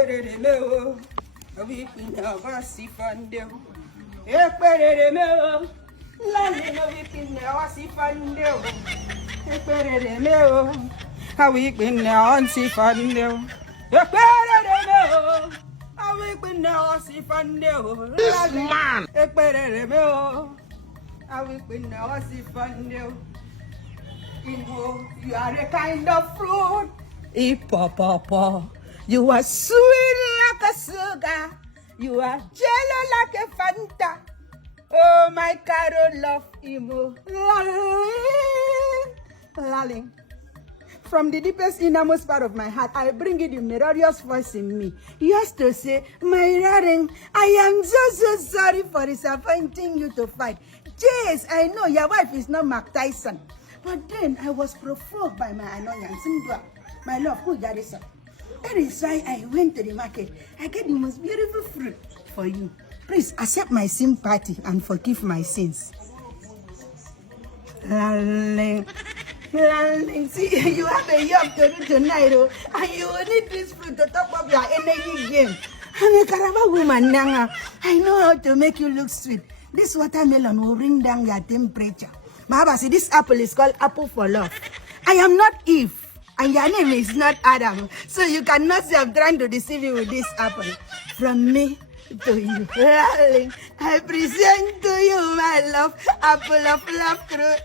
Ekperere meo, weeping never see fandel. Ekperere meo, landing a weeping never see fandel. Ekperere meo, a weeping never see fandel. Ekperere meo, a weeping never see fandel. This man. Ekperere meo, a weeping never see fandel. Imo, you are a kind of fruit. Papa, you are sweet like a sugar. You are jello like a Fanta. Oh, my caro love, Imo. Darling. From the deepest innermost part of my heart, I bring you the melodious voice in me. Yes, to say, my darling, I am so sorry for disappointing you to fight. Yes, I know your wife is not Mark Tyson. But then I was provoked by my annoyance. My love, who got this up? That is why I went to the market. I get the most beautiful fruit for you. Please accept my sympathy and forgive my sins. Darling, see, you have a job to do tonight, and you will need this fruit to top up your energy game. I'm a Calabar woman, Nanga. I know how to make you look sweet. This watermelon will bring down your temperature. Baba, see, this apple is called apple for love. I am not Eve, and your name is not Adam. So you cannot say I'm trying to deceive you with this apple. From me to you, darling, I present to you, my love, apple of love fruit.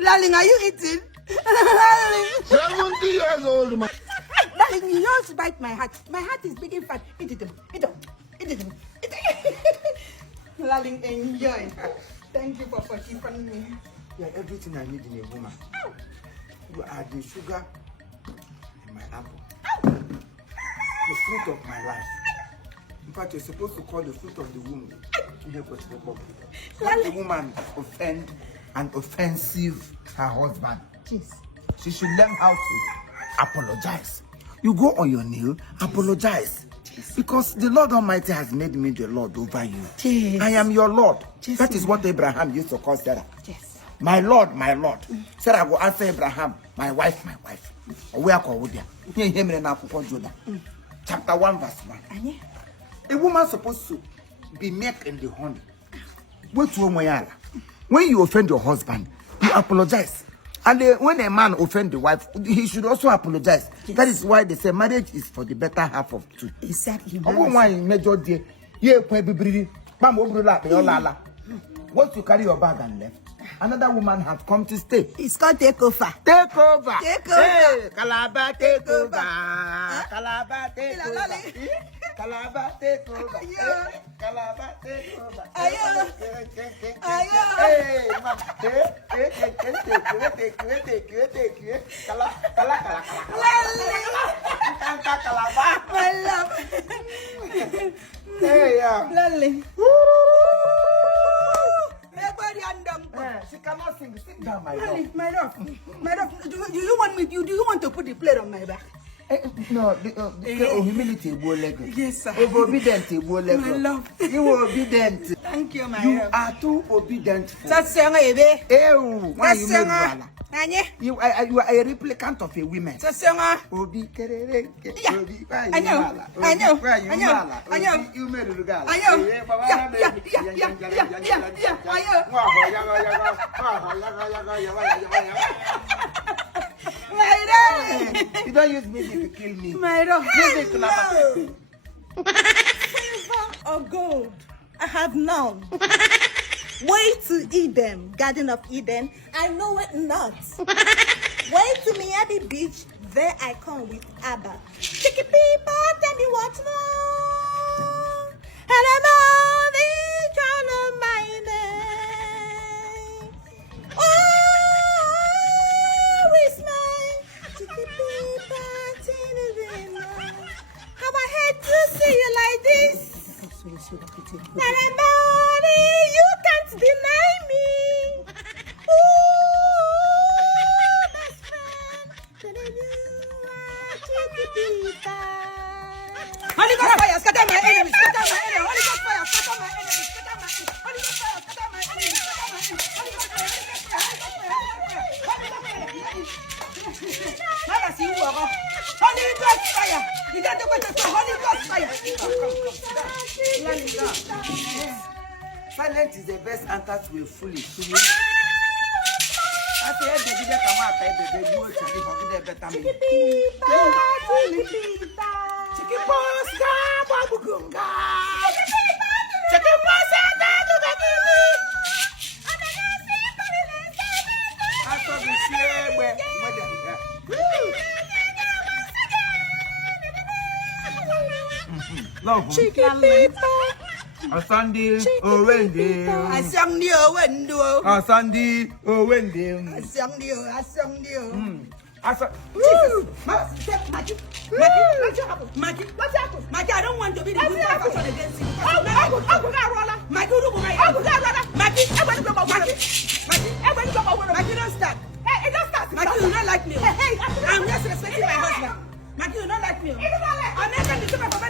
Darling, are you eating? Darling. 70 years old, man. Darling, you just bite my heart. My heart is big and fat. Eat it, eat it, eat it, eat it. Darling, enjoy. Thank you for forgiving me. You are everything I need in a woman. You are the sugar in my apple. The fruit of my life. In fact, you're supposed to call the fruit of the womb. Let the woman offend and offensive her husband. Yes. She should learn how to apologize. You go on your knee, apologize. Yes. Because the Lord Almighty has made me the Lord over you. Yes. I am your Lord. Yes. That is what Abraham used to call Sarah. Yes. My Lord, my Lord. Sarah will answer Abraham, my wife, my wife. Chapter 1, verse 1. A woman supposed to be milk in the honey. When you offend your husband, you apologize. And when a man offends the wife, he should also apologize. Yes. That is why they say marriage is for the better half of two. Exactly. Once you carry your bag and left, another woman has come to stay. It's called takeover. Takeover. Takeover. Hey, Calabar takeover. Calabar takeover. Calabar takeover. Calabar takeover. Ayo. Hey, man. Calabar. My love. Hey, yeah. Lovely. She cannot sing. Sit down, my love. My love. My love. Do you want me? Do you want to put the plate on my back? No, humility. Yes, sir. Obedient. My love. You are obedient. Thank you, my love. You are too obedient. You are a replicant of a woman. You don't use music to kill me. My love. Music Silver or gold, I have none. Way to Eden, Garden of Eden, I know it not. Way to Miami Beach, there I come with Abba. Chicky people, tell me what's wrong. And I'm only trying to mind it. Oh, it's my chicky people, have I had to see you like this? Money, you can't deny me. Ooh, best friend. Holy Ghost fire, scatter my enemies, scatter my enemies. Holy Ghost fire, scatter my enemies, scatter my enemies. Holy Ghost fire, scatter my enemies, scatter my enemies. Holy Ghost fire, Holy Ghost fire. You got to go to Holy Ghost fire. Silence is the best answer to a foolish. I said, "Baby, get come out, baby. You will tell you how to get better." Chicken pasta, babu gunga. Chicken pasta, babu gunga. I saw the shame where Chicken pizza. A Sunday, oh Wendy. I sang you window. A Sunday, oh Wendy. I sang you. Jesus. Maggi, I don't want to be the good person against you. Maggi, don't start. Maggi, you don't like me. I'm just respecting my husband. Maggi, you don't like me. I'm not going to do my family.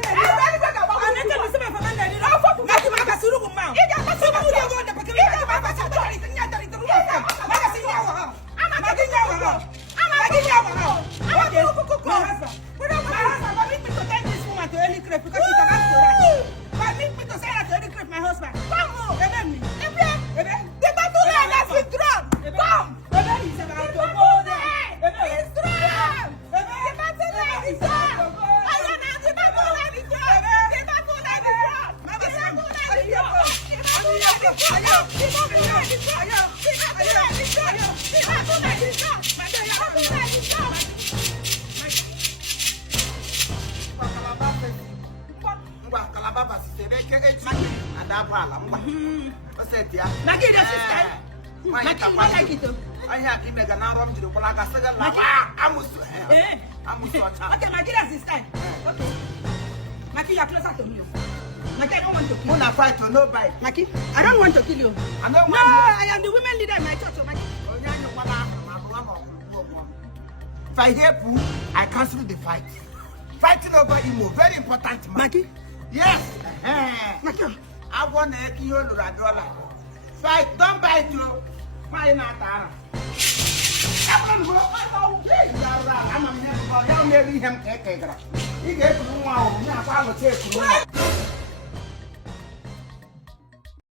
Maggi, you're closer to me. Maggi, I don't want to kill you. Mona fight or no bite. Maggi, I don't want to kill you. I am the women leader in my church, Maggi. If I hear poo, I cancel the fight. Fighting over Imo, very important man. Maggi? Yes. Maggi. I want to kill $100. Fight, don't bite you. Why not? I'm going to